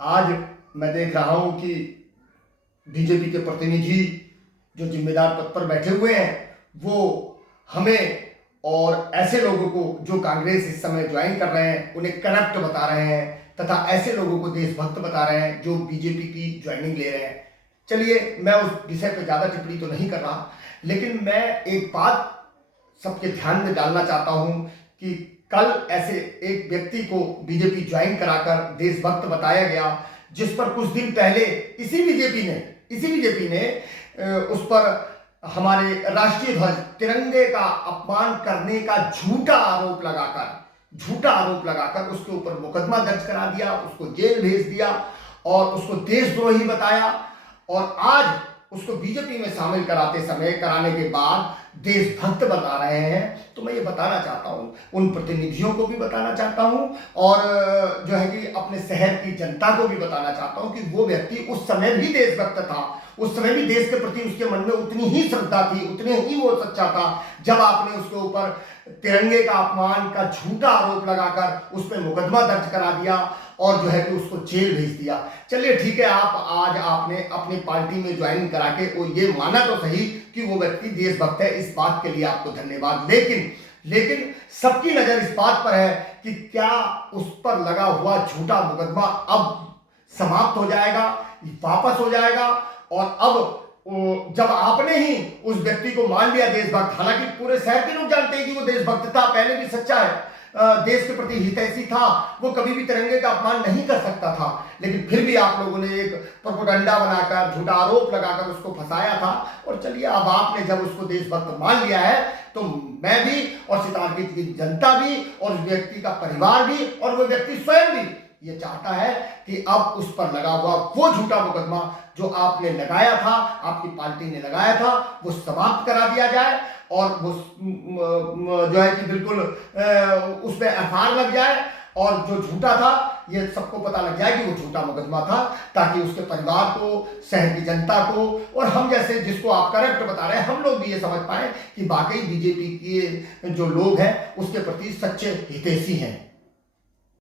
आज मैं देख रहा हूं कि बीजेपी के प्रतिनिधि जो जिम्मेदार पद पर बैठे हुए हैं वो हमें और ऐसे लोगों को जो कांग्रेस इस समय ज्वाइन कर रहे हैं उन्हें करप्ट बता रहे हैं तथा ऐसे लोगों को देशभक्त बता रहे हैं जो बीजेपी की ज्वाइनिंग ले रहे हैं। चलिए, मैं उस विषय पर ज़्यादा टिप्पणी तो नहीं कर रहा, लेकिन मैं एक बात सबके ध्यान में डालना चाहता हूं कि कल ऐसे एक व्यक्ति को बीजेपी ज्वाइन कराकर देशभक्त बताया गया, जिस पर कुछ दिन पहले इसी बीजेपी ने उस पर हमारे राष्ट्रीय ध्वज तिरंगे का अपमान करने का झूठा आरोप लगाकर उसके ऊपर मुकदमा दर्ज करा दिया, उसको जेल भेज दिया और उसको देशद्रोही बताया। और आज उसको बीजेपी में शामिल कराने के बाद देशभक्त बता रहे हैं। तो मैं ये बताना चाहता हूँ, उन प्रतिनिधियों को भी बताना चाहता हूँ और जो है कि अपने शहर की जनता को भी बताना चाहता हूँ कि वो व्यक्ति उस समय भी देशभक्त था, उस समय भी देश के प्रति उसके मन में उतनी ही श्रद्धा थी, उतने ही वो सच्चा था, जब आपने उसके ऊपर तिरंगे का अपमान का झूठा आरोप लगाकर उस पर मुकदमा दर्ज करा दिया और जो है कि उसको जेल भेज दिया। चलिए ठीक है, आज आपने अपनी पार्टी में ज्वाइन करा के वो ये माना तो सही कि वो व्यक्ति देशभक्त है, इस बात के लिए आपको धन्यवाद। लेकिन सबकी नजर इस बात पर है कि क्या उस पर लगा हुआ झूठा मुकदमा अब समाप्त हो जाएगा, वापस हो जाएगा। और अब जब आपने ही उस व्यक्ति को मान लिया देशभक्त, हालांकि पूरे शहर के लोग जानते हैं कि वो देशभक्त था, पहले भी सच्चा है, देश के प्रति हितैषी था, वो कभी भी तिरंगे का अपमान नहीं कर सकता था, लेकिन फिर भी आप लोगों ने एक प्रोपेगेंडा बनाकर झूठा आरोप लगाकर उसको फंसाया था। और चलिए, अब आपने जब उसको देशभक्त मान लिया है तो मैं भी और सितारगंज की जनता भी और उस व्यक्ति का परिवार भी और वो व्यक्ति स्वयं भी ये चाहता है कि अब उस पर लगा हुआ वो झूठा मुकदमा जो आपने लगाया था, आपकी पार्टी ने लगाया था, वो समाप्त करा दिया जाए और वो जो है कि बिल्कुल उस पर एफआईआर लग जाए और जो झूठा था ये सबको पता लग जाए कि वो झूठा मुकदमा था, ताकि उसके परिवार को, शहर की जनता को और हम जैसे जिसको आप करप्ट बता रहे हैं, हम लोग भी ये समझ पाए कि वाकई बीजेपी के जो लोग हैं उसके प्रति सच्चे हितैषी हैं।